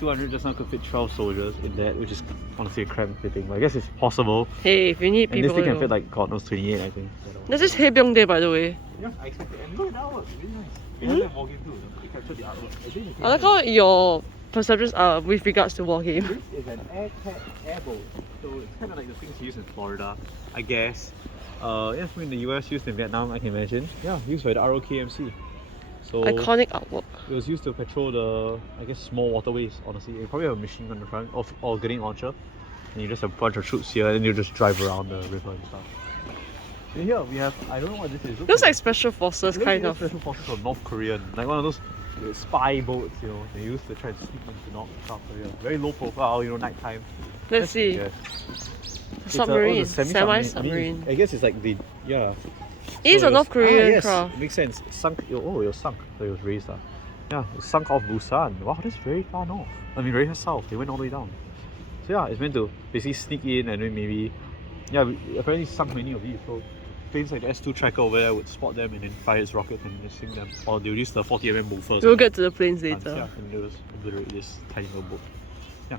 200 just now could fit 12 soldiers in that, which is honestly a cramped fitting. But I guess it's possible. Hey, if you need And people, this thing can fit like, God knows, 28, I think. There's this Haebyong by the way. Yeah, I expect it. And look at that artwork, really nice. We have them walking too. They captured the artwork. I think I like how your perceptions are with regards to war game. This is an airboat. So it's kind of like the things used in Florida, I guess. Yeah, in the US, used in Vietnam, I can imagine. Yeah, used by the ROKMC. So Iconic artwork. it was used to patrol the, I guess, small waterways, honestly. You probably have a machine gun in front or grenade launcher. And you just have a bunch of troops here and you just drive around the river and stuff. And here we have, I don't know what this is. Looks like special forces, kind of. Special forces or North Korean. Like one of those spy boats, you know, they used to try to sneak into South Korea. Very low profile, you know, nighttime. Let's see. Yeah. Submarine. Semi-submarine. I guess it's like the, yeah. It is a North Korean yes, craft. makes sense. Sunk, oh, it was sunk. So it was raised. Yeah, it sunk off Busan. Wow, that's very far north. I mean, very south. They went all the way down. So yeah, it's meant to basically sneak in and then maybe, yeah, apparently sunk many of these. So planes like the S2 tracker over there would spot them and then fire its rockets and just sink them. Or they'll use the 40mm boom first. We'll get to the planes later. Yeah, and they'll just obliterate this tiny little boat. Yeah.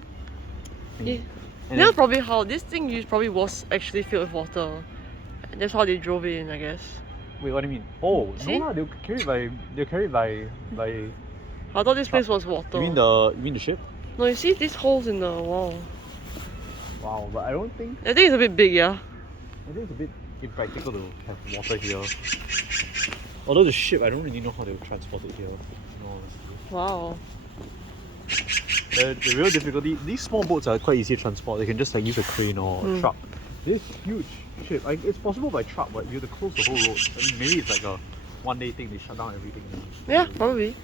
Yeah. And That's probably how this thing probably was actually filled with water. And that's how they drove it in, I guess. Wait, what do you mean? Oh, See? no, they'll carry it by. I thought this place was water. You mean the ship? No, you see these holes in the wall. Wow, but I don't think. I think it's a bit big, yeah. I think it's a bit impractical to have water here. Although the ship, I don't really know how they would transport it here. No, Wow. the real difficulty, these small boats are quite easy to transport. They can just like use a crane or a truck. This huge ship, it's possible by truck, but you have to close the whole road. I mean, maybe it's like a one-day thing. They shut down everything. Yeah, probably.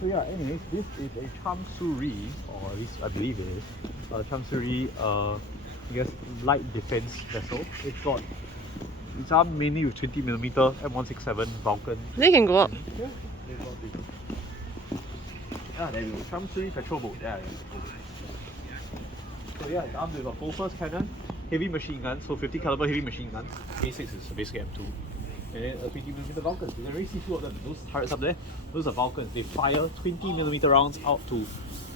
So yeah, anyways, this is a Chamsuri, or at least I believe it is. Chamsuri, I guess, light defense vessel. It's armed mainly with 20mm M167 Vulcan. They can go up. Yeah, they've got this. Yeah, there you go. Chamsuri patrol boat. Yeah. So yeah, it's armed with a full first cannon, heavy machine guns, so 50 caliber heavy machine guns. Basics is basically M2. And then a 20mm Vulcans. You can already see two of them. Those turrets up there, those are Vulcans. They fire 20mm rounds out to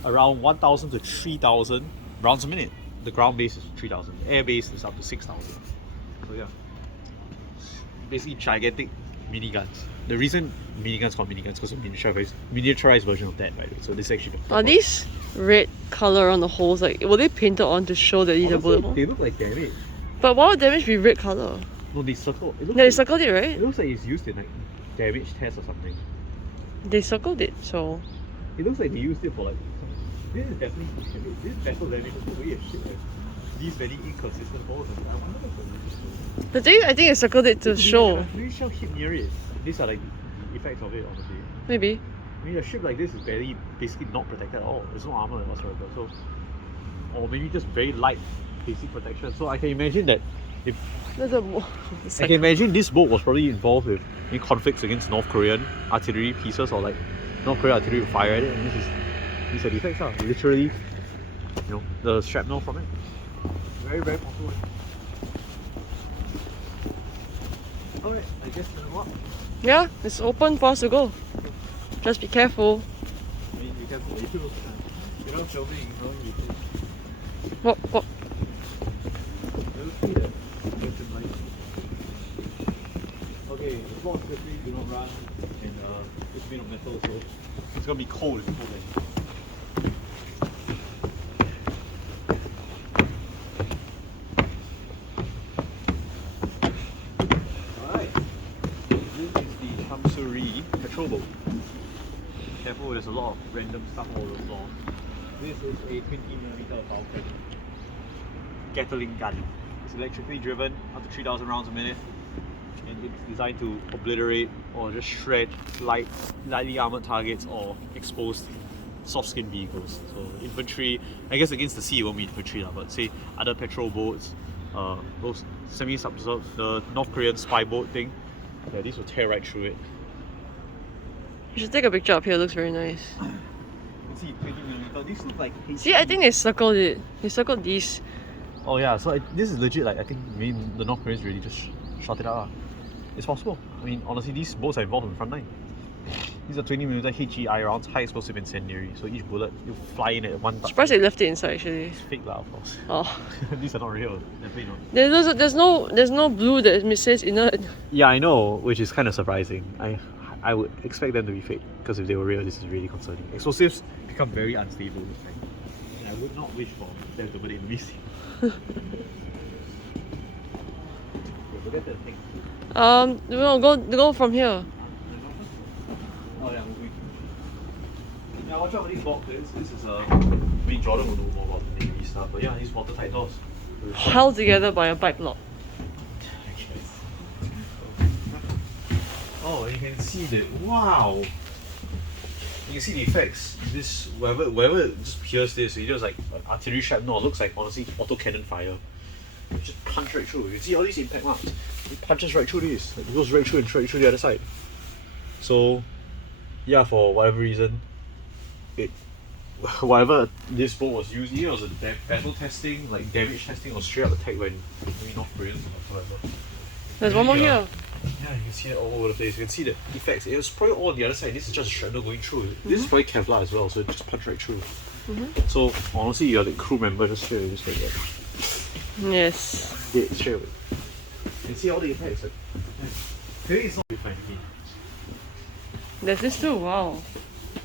around 1,000 to 3,000 rounds a minute. The ground base is 3,000. The air base is up to 6,000. So yeah, basically gigantic miniguns. The reason miniguns called miniguns because of miniaturized version of that, by the way. So this is actually Are these red color on the holes, like were they painted on to show that these are bullet holes? They look like damage. But why would damage be red color? No, they circle. Yeah, they circled it, right? It looks like it's used in like damage tests or something. They circled it, so. It looks like they used it for like. This is definitely this vessel damage is the way a ship has these very inconsistent holes. I wonder if The thing, I think they circled it to show. I'm pretty sure hit near it. These are like the effects of it, honestly. Maybe. I mean, a ship like this is basically not protected at all. There's no armor whatsoever. So, or maybe just very light basic protection. So I can imagine that if There's a I can imagine this boat was probably involved with any conflicts against North Korean artillery pieces or like North Korean artillery would fire at it, and these are the effects are literally, you know, the shrapnel from it. Very, very possible. Alright, I guess we'll go up. Yeah, it's open for us to go. Just be careful. I mean, be careful. You're not filming, you know, you can. What? Okay, the box definitely do not run, and it's made of metal, so it's gonna be cold if you hold it. Alright, this is the Chamsuri patrol boat. Careful, there's a lot of random stuff all over the floor. This is a 20mm Vulcan Gatling gun. It's electrically driven, up to 3,000 rounds a minute, and it's designed to obliterate or just shred lightly armored targets or exposed soft-skin vehicles. So infantry, I guess against the sea it won't be infantry, but say other patrol boats, those semi-submersible, the North Korean spy boat thing, yeah, these will tear right through it. You should take a picture up here, it looks very nice. You can see 20mm, these look like HP. See, I think they circled it. They circled these. Oh yeah, so this is legit, like I think the North Koreans really just shot it out. It's possible. I mean, honestly, these boats are involved in the front line. These are 20mm HEI rounds, high explosive incendiary. So each bullet, you fly in at one touch. Surprised they left it inside actually. It's fake lah, of course. Oh. These are not real. Definitely not. There's no blue that says inert. Yeah, I know, which is kind of surprising. I would expect them to be fake, because if they were real, this is really concerning. Explosives become very unstable with time. And I would not wish for them to put it in missing. Forget the thing. Go from here. Oh yeah, moving. Yeah, watch out for these boxes. This is Jordan will know more about the Navy stuff, but yeah, these watertight doors. Held together by a bike lock. Oh, you can see the wow. You can see the effects. This wherever just pierced this, it was like artillery shrapnel. It looks like honestly autocannon fire. It just punch right through. You can see all these impact marks. It punches right through this. It goes right through and straight through the other side. So yeah, for whatever reason, whatever this boat was used, either it was a battle testing, like damage testing, or straight up attack by maybe North Koreans or whatever. There's one more here. Yeah, you can see it all over the place. You can see the effects. It was probably all on the other side. This is just a shrapnel going through. This is probably Kevlar as well, so it just punched right through. So honestly, you're the crew member just straight away, just like that. Yes. Yeah, straight away. You can see all the effects. Like, maybe it's not fine. There's this too. Wow.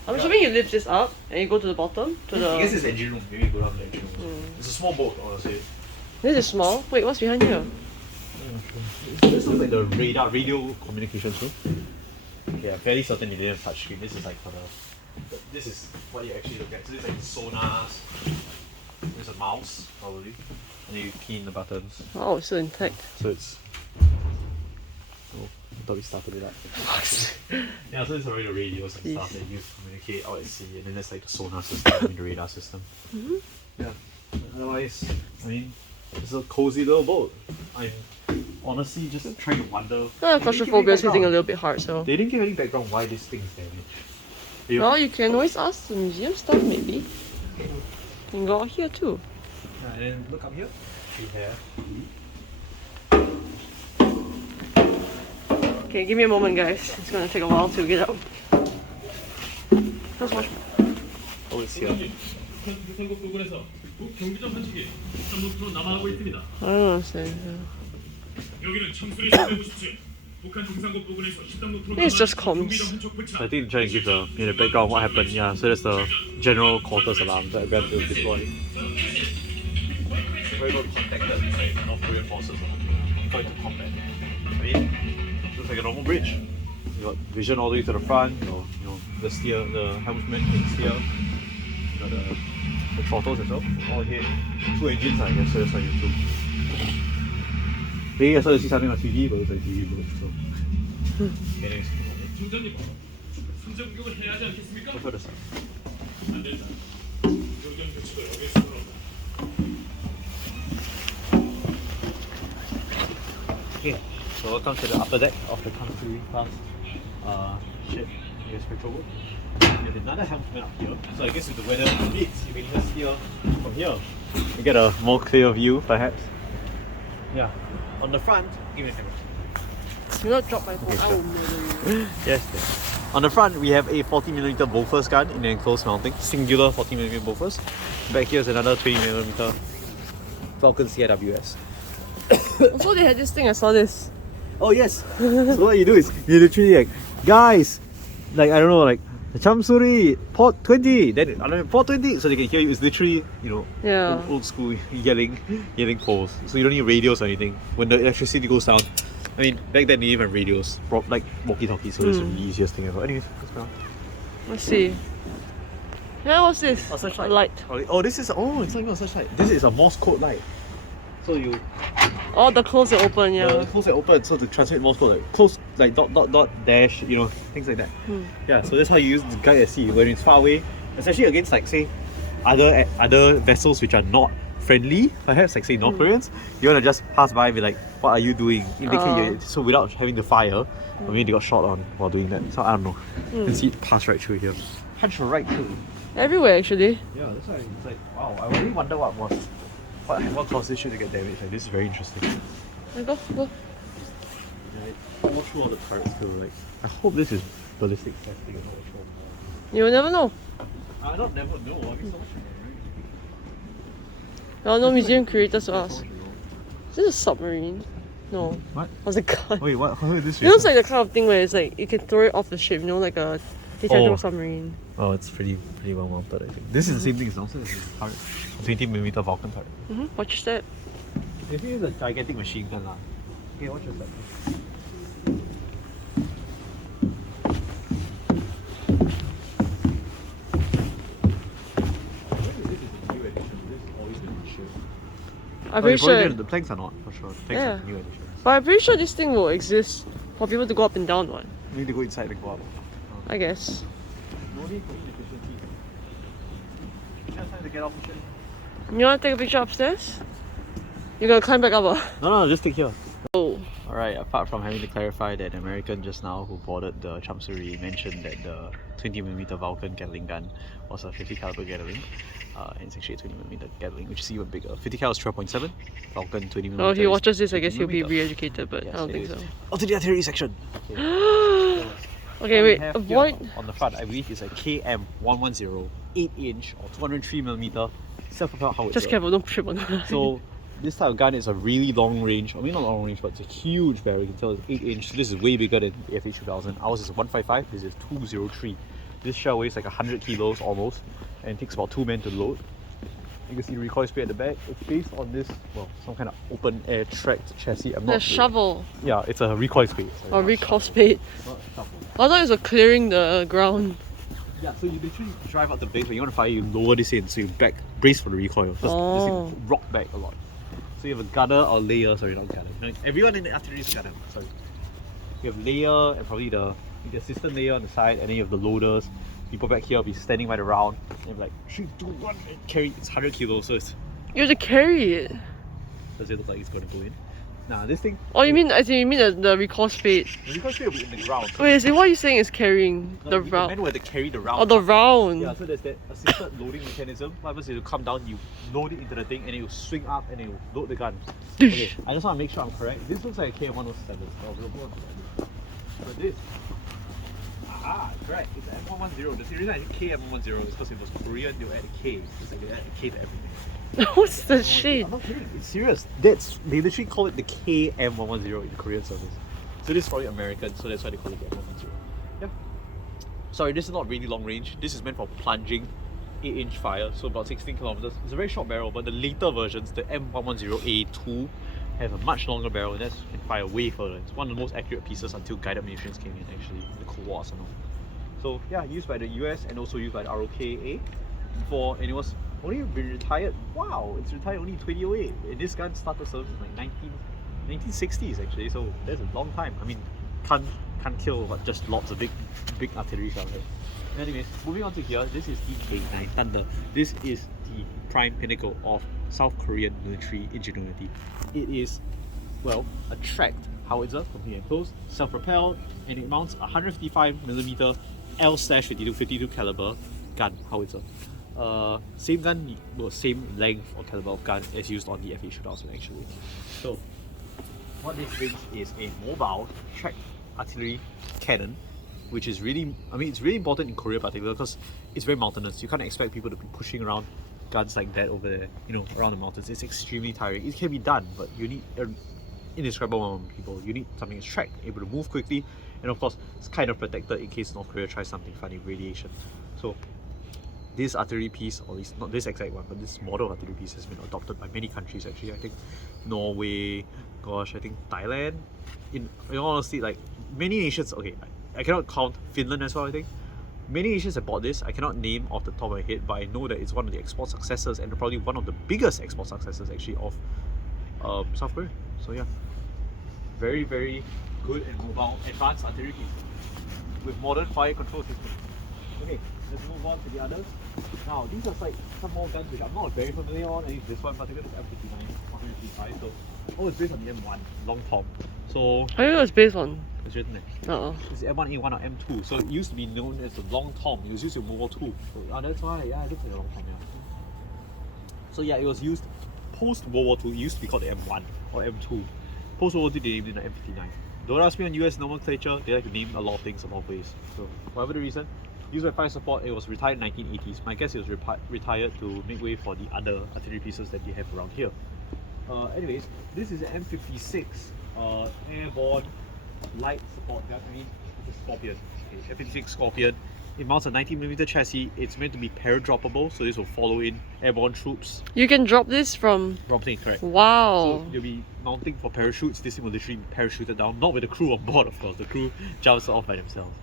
I'm assuming you lift this up and you go to the bottom to the. I guess it's the engine room. Maybe you go down to the engine room. It's a small boat, honestly. This is small. Wait, what's behind here? This looks like the radio communications room. Okay, I'm fairly certain you didn't have touchscreen. This is like for the. This is what you actually look at. So this is like sonars. There's a mouse, probably. And you key in the buttons. Oh, it's still intact. So it's. Oh, I thought we started with that. Yeah, so it's already the radios and stuff that you communicate out at sea, and then there's like the sonar system and the radar system. Yeah. Otherwise, I mean, it's a cozy little boat. I'm honestly just trying to wonder. Claustrophobia is hitting a little bit hard, so. They didn't give any background why this thing is damaged. Well, you can always ask the museum staff, maybe. You can go out here too. Yeah, and then look up here. We have. Okay, give me a moment, guys. It's gonna take a while to get out. Let's watch. Oh, it's here. I don't understand. It's just comms. I think they're trying to give the background of what happened. Yeah, so that's the general quarters alarm that we have to deploy. Very well contacted North Korean forces going to combat. I mean, looks like a normal bridge. You got vision all the way to the front. You know the steer, the helmsman can steer. You got the throttles as well. All here, 2 engines, I guess. So that's why you have 2. Maybe I started to see something on TV, but it's like TV boat. So. Okay, next. What's for the side? Okay, so welcome to the upper deck of the Chamsuri class ship, US patrol boat. We have another helmsman up here, so I guess if the weather permits, you can even steer from here. You get a more clear view, perhaps. Yeah. On the front, give me a camera. Do not drop my phone. Okay, I will murder you. Yes. On the front, we have a 40mm Bofors gun in an enclosed mounting, singular 40mm Bofors. Back here is another 20mm Falcon CIWS. Also, they had this thing. I saw this. Oh yes. So what you do is you literally like, guys, like I don't know, like Chamsuri port 20, then port 20, so they can hear you. It's literally old school yelling poles. So you don't need radios or anything. When the electricity goes down, I mean back then they didn't even have radios, like walkie-talkies. So it's the easiest thing ever. Anyways, let's go. Let's see. Yeah, what's this? A searchlight. A light. Oh, this is it's not even a searchlight. This is a Morse code light. So you. Oh, the close and open, yeah. The close and open, so to transmit Morse code, like close, like dot dot dot dash, things like that. Yeah, so that's how you use the guide at sea when it's far away, especially against like say other vessels which are not friendly, perhaps like say North Koreans. You wanna just pass by and be like, what are you doing? Indicate so without having to fire. I mean they got shot on while doing that. So I don't know. You can see it pass right through here. Punch right through. Everywhere actually. Yeah, that's why it's like wow. I really wonder what caused this ship to get damaged. Like this is very interesting. Go. Yeah, all through all the turrets too. Like I hope this is ballistic testing. I'm not sure. You'll never know. I don't never know. I mean, so much to know, right? There are no I feel museum like creators to there's so ask. much to know. Is this a submarine? No. What? Was a gun. Wait, what? How is this? It looks like the kind of thing where it's like you can throw it off the ship, you know, like a detachable Oh. submarine. Oh, it's pretty well mounted, I think. This is the same thing as downstairs. This is a turret. 20mm Vulcan turret. Watch your step. I think it's a gigantic machine gun lah. Okay, watch your step. I'm pretty sure. The planks are not, for sure. The planks Yeah. are new editions. But I'm pretty sure this thing will exist for people to go up and down one. You need to go inside and go up. I guess. No need for inefficiency. Just time to get off the ship. You want to take a picture upstairs? You're gonna climb back up, No, just take here. Oh. Alright, apart from having to clarify that the American just now who boarded the Chamsuri mentioned that the 20mm Vulcan Gatling gun was a 50 caliber Gatling. And it's actually a 20mm Gatling, which is even bigger. 50 cal is 12.7, Vulcan 20mm. Well, if he watches this, I guess he'll be 20mm. re-educated, but Yes, I don't it think is. so. On to the artillery section. Okay, We wait, have avoid. here on the front, I believe it's a KM110 8-inch or 203mm self-propelled howitzer. Just careful, don't trip on that. So this type of gun is a really long range. I mean, not long range, but it's a huge barrel. You can tell it's 8-inch. So this is way bigger than the FH2000. Ours is 155. This is 203. This shell weighs like 100 kilos almost, and it takes about 2 men to load. You can see the recoil spray at the back. It's based on this, well, some kind of open air tracked chassis. I'm The not. shovel Yeah, it's a recoil spray. Sorry, or not recoil shovel. spade. Not shovel. I thought it was for clearing the ground. Yeah, so you literally drive out the base. When you want to fire, you lower this in, so you brace for the recoil. Just Oh. rock back a lot. So you have a gunner or layer, sorry, not gunner. No, everyone in the artillery is gunner, sorry. You have layer and probably the assistant layer on the side, and then you have the loaders. People back here will be standing by the round, and like 3, 2, 1, and carry. It's 100 kilos, so it's. You have to carry it. Does it look like it's going to go in? Nah, this thing. Oh, you mean the recoil spade? The recoil spray will be in the ground. Wait, so what are you saying is carrying No, the the round? men where they carry the round. Oh, the round. Yeah, so there's that assisted loading mechanism. What happens is you come down, you load it into the thing, and then you swing up and then you load the gun. Okay, I just want to make sure I'm correct. This looks like a KM107. But this. Aha, correct. It's an M110. The reason I think KM110 is because it was Korean, they add a K. It's like they add a K to everything. What's the shade? I'm not kidding, it's serious. They literally call it the KM110 in the Korean service. So this is probably American, so that's why they call it the M110. Yeah. Sorry, this is not really long range. This is meant for plunging 8-inch fire, so about 16 kilometers. It's a very short barrel, but the later versions, the M110A2, have a much longer barrel, and that can fire way further. It's one of the most accurate pieces until guided munitions came in, actually, in the Cold War arsenal. So yeah, used by the US and also used by the ROKA before, and it was only been retired. Wow, it's retired only in 2008. And this gun started service in like 1960s actually, so that's a long time. I mean, can't kill, but just lots of big artillery shells. Anyways, moving on to here, this is the K9 Thunder. This is the prime pinnacle of South Korean military ingenuity. It is, well, a tracked howitzer from here close, self-propelled, and it mounts a 155mm L/52 caliber gun howitzer. Same gun, well, same length or caliber of gun as used on the FH2000 actually. So, what this brings is a mobile tracked artillery cannon, which is really, I mean, it's really important in Korea in particular because it's very mountainous. You can't expect people to be pushing around guns like that over there, you know, around the mountains. It's extremely tiring. It can be done, but you need an indescribable amount of people. You need something that's tracked, able to move quickly, and of course, it's kind of protected in case North Korea tries something funny, radiation. So, this artillery piece, or at least not this exact one, but this model of artillery piece has been adopted by many countries actually. I think Norway, gosh, I think Thailand. In all honesty, like many nations, okay, I cannot count Finland as well, I think. Many nations have bought this. I cannot name off the top of my head, but I know that it's one of the export successes and probably one of the biggest export successes actually of South Korea. So yeah, very, very good and mobile advanced artillery piece with modern fire control systems. Okay, let's move on to the others. Now, these are like some more guns which I'm not very familiar on. I think this one in particular is M59, 155. So, it's based on the M1, Long Tom. So, I think it was based on. it's written there. Uh-oh. It's the M1A1 or M2. So, it used to be known as the Long Tom. It was used in World War II. So, that's why, yeah, it looks like a Long Tom, yeah. So, yeah, it was used post World War II. It used to be called the M1 or M2. Post World War II, they named it the M59. Don't ask me on US nomenclature, they like to name a lot of things a lot of ways. So, whatever the reason, used by fire support, it was retired in 1980s. My guess it was retired to make way for the other artillery pieces that they have around here. Anyways, this is an M56 airborne light support gun. I mean, it's a Scorpion. Okay, M56 Scorpion. It mounts a 90mm chassis. It's meant to be paradroppable, so this will follow in airborne troops. You can drop this from... From plane, correct. Wow. So you'll be mounting for parachutes. This thing will literally be parachuted down, not with the crew on board, of course. The crew jumps off by themselves.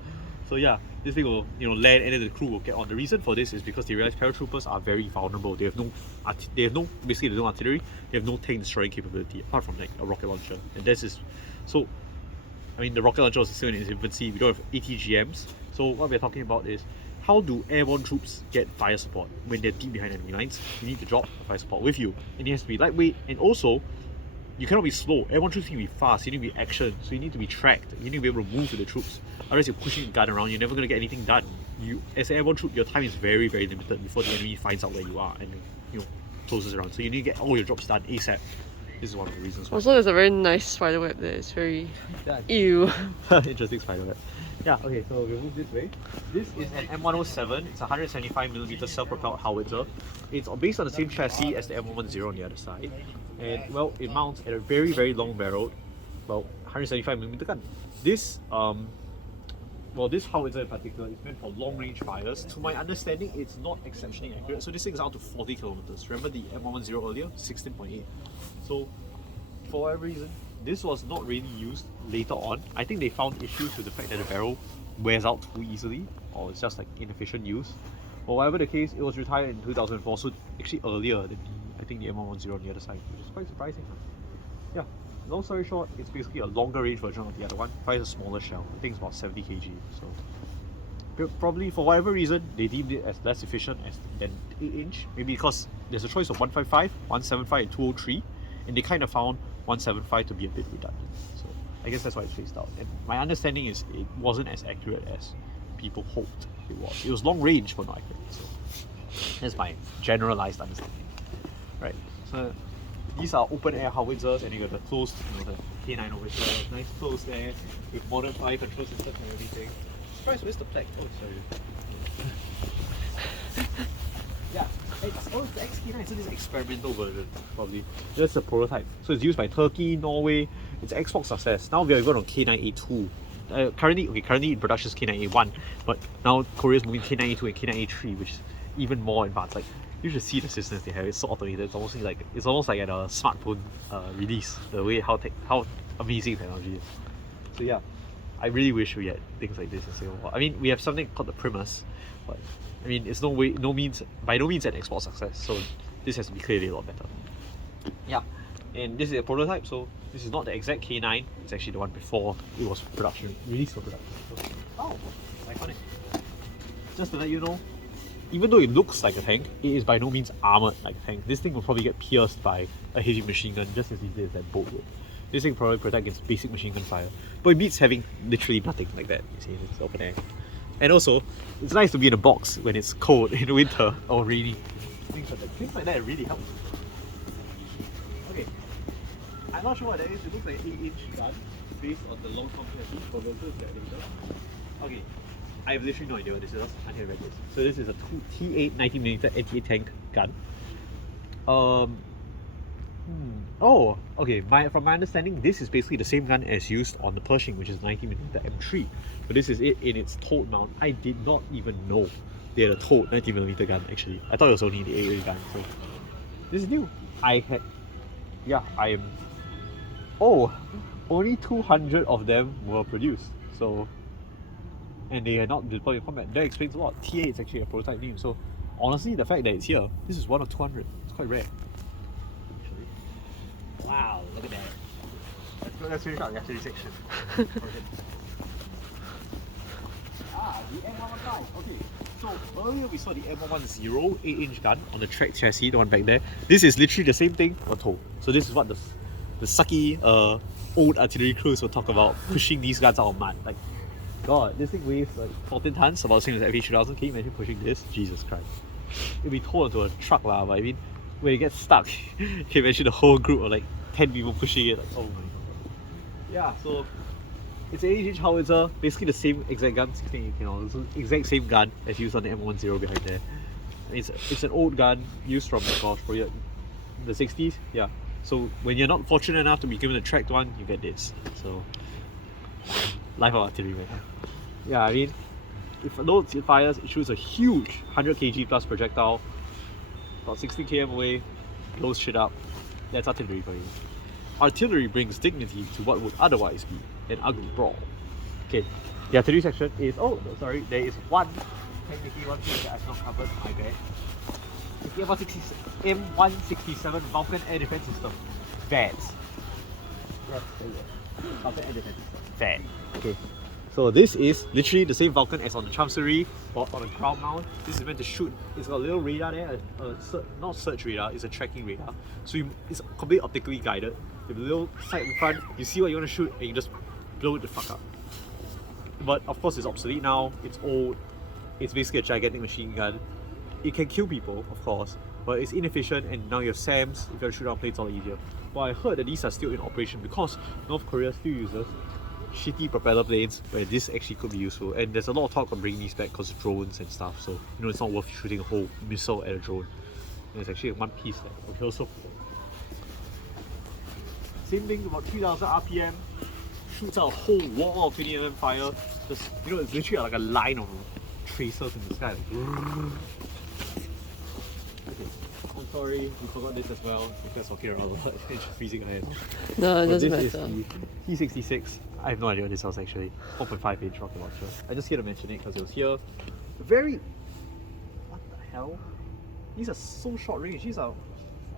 So yeah, this thing will land, and then the crew will get on. The reason for this is because they realize paratroopers are very vulnerable. They have no artillery. They have no tank destroying capability apart from like a rocket launcher. And this is so. I mean, the rocket launcher was still in its infancy. We don't have ATGMs. So what we're talking about is how do airborne troops get fire support when they're deep behind enemy lines? You need to drop the fire support with you, and it has to be lightweight, and also you cannot be slow. Airborne troops need to be fast. You need to be action, so you need to be tracked. You need to be able to move with the troops. Otherwise, you're pushing the gun around. You're never going to get anything done. You, as an airborne troop, your time is very, very limited before the enemy finds out where you are and closes around. So you need to get all your drops done ASAP. This is one of the reasons why. Also, there's a very nice spider web there. It's very... Ew. Interesting spider web. Yeah, okay, so we'll move this way. This is an M107. It's a 175mm self-propelled howitzer. It's based on the same chassis as the M110 on the other side. And, well, it mounts at a very, very long barrel, well, 175mm gun. This, this howitzer in particular is meant for long-range fires. To my understanding, it's not exceptionally accurate. So this thing is out to 40 kilometers. Remember the M110 earlier? 16.8. So, for whatever reason, this was not really used later on. I think they found issues with the fact that the barrel wears out too easily, or it's just like inefficient use. But whatever the case, it was retired in 2004, so actually earlier than the M110 on the other side, which is quite surprising. Yeah, long story short, it's basically a longer range version of the other one. Fires a smaller shell. I think it's about 70 kg. So probably for whatever reason, they deemed it as less efficient than 8-inch. Maybe because there's a choice of 155, 175, and 203, and they kind of found 175 to be a bit redundant. So I guess that's why it's phased out. And my understanding is it wasn't as accurate as people hoped it was. It was long range but not accurate. So that's my generalized understanding. Right. So these are open air howitzers, and you got the closed, the K9 over here. Nice closed air with modern fire control systems and everything. Surprise, where's the plaque? Oh, sorry. Yeah, it's the XK9, so this is experimental version, probably. That's the prototype. So it's used by Turkey, Norway. It's an Xbox success. Now we are even on K9A2. Currently in production is K9A1, but now Korea's moving K9A2 and K9A3, which is even more advanced. Like, you should see the systems they have. It's so automated. It's almost like at a smartphone release. The way how amazing technology is. So yeah, I really wish we had things like this in Singapore. I mean, we have something called the Primus, but I mean, it's by no means an export success. So this has to be clearly a lot better. Yeah, and this is a prototype. So this is not the exact K9. It's actually the one before it was released for production. So, oh, iconic. Just to let you know, even though it looks like a tank, it is by no means armored like a tank. This thing will probably get pierced by a heavy machine gun just as easily as that boat would. This thing probably protect against basic machine gun fire. But it beats having literally nothing like that. You see, it's open air. And also, it's nice to be in a box when it's cold in winter or rainy. Things like that really help. Okay, I'm not sure what that is. It looks like an 8-inch gun based on the long-term chassis, but we'll look at it later. Okay. I have literally no idea what this is. I can't read this. So this is a T8 90mm anti-tank gun. Oh, okay. From my understanding, this is basically the same gun as used on the Pershing, which is 90mm M3. But this is it in its towed mount. I did not even know they had a towed 90mm gun. Actually, I thought it was only the AA gun. So this is new. Only 200 of them were produced. So. And they are not deployed in combat. That explains a lot. TA is actually a prototype name. So honestly, the fact that it's here, this is one of 200. It's quite rare. Wow, look at that. Let's finish out the artillery section. The M115. Okay, so earlier we saw the M110 8-inch gun on the track chassis, the one back there. This is literally the same thing for tow. So this is what the sucky old artillery crews will talk about, pushing these guns out of mud. Like, God, this thing weighs like 14 tons, about the same as FH2000. Can you imagine pushing this? Jesus Christ. It'll be towed onto a truck lah, but I mean, when it gets stuck, you can imagine the whole group of like 10 people pushing it. Like, oh my God. Yeah, so It's an 8-inch howitzer, basically the same exact gun, 16 caliber. It's the exact same gun as used on the M10 behind there. It's an old gun used from, gosh, probably the 60s. Yeah. So when you're not fortunate enough to be given a tracked one, you get this. So life of artilleryman. Yeah, I mean, if it loads, it fires, it shoots a huge 100 kg plus projectile, about 60 km away, blows shit up. That's artillery for you. Artillery brings dignity to what would otherwise be an ugly brawl. Okay, the artillery section is, oh no, sorry, there is technically one thing that I've not covered, my bad. It's the M167 Vulcan Air Defense System. VADS. Yes, there you go. Vulcan Air Defense System. VAD. Okay. So this is literally the same Vulcan as on the Chamsuri, but on a ground mount. This is meant to shoot. It's got a little radar there, not search radar, it's a tracking radar. So it's completely optically guided. You have a little sight in front, you see what you want to shoot and you just blow it the fuck up. But of course it's obsolete now, it's old, it's basically a gigantic machine gun. It can kill people, of course, but it's inefficient and now you have SAMs, if you want to shoot down planes, it's all easier. Well, I heard that these are still in operation because North Korea still uses shitty propeller planes where this actually could be useful, and there's a lot of talk on bringing these back because of drones and stuff, so you know it's not worth shooting a whole missile at a drone. And it's actually one piece there. Okay, also same thing, about 3000 RPM, shoots out a whole wall of 20mm fire. Just, you know, it's literally like a line of tracers in the sky. Like, okay, I'm sorry, we forgot this as well because walking around a lot, it's just freezing our hands. No, it doesn't this matter. is the T66. I have no idea what this was actually. 4.5 inch rocket launcher. I just here to mention it because it was here. Very. What the hell? These are so short range. These are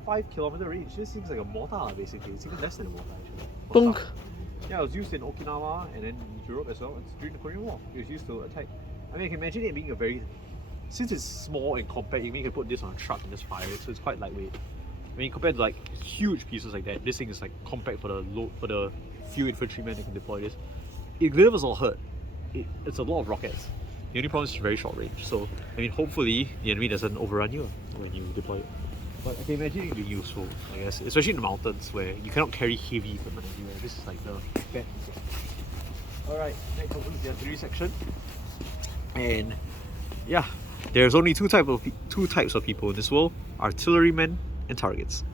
5 kilometer range. This seems like a mortar basically. It's even less than a mortar actually. Bunk. Yeah, it was used in Okinawa and then in Europe as well. It's during the Korean War. It was used to attack. I mean, I can imagine it being a very. Since it's small and compact, you can put this on a truck and just fire it, so it's quite lightweight. I mean, compared to like huge pieces like that, this thing is like compact for the few infantrymen that can deploy this. It delivers all hurt. It's a lot of rockets. The only problem is it's very short range. So, I mean, hopefully the enemy doesn't overrun you when you deploy it. But I can imagine it being useful, I guess, especially in the mountains where you cannot carry heavy equipment anywhere. This is like the bad. Alright, next concludes the artillery section. And yeah, there's only two types of people in this world: artillerymen and targets.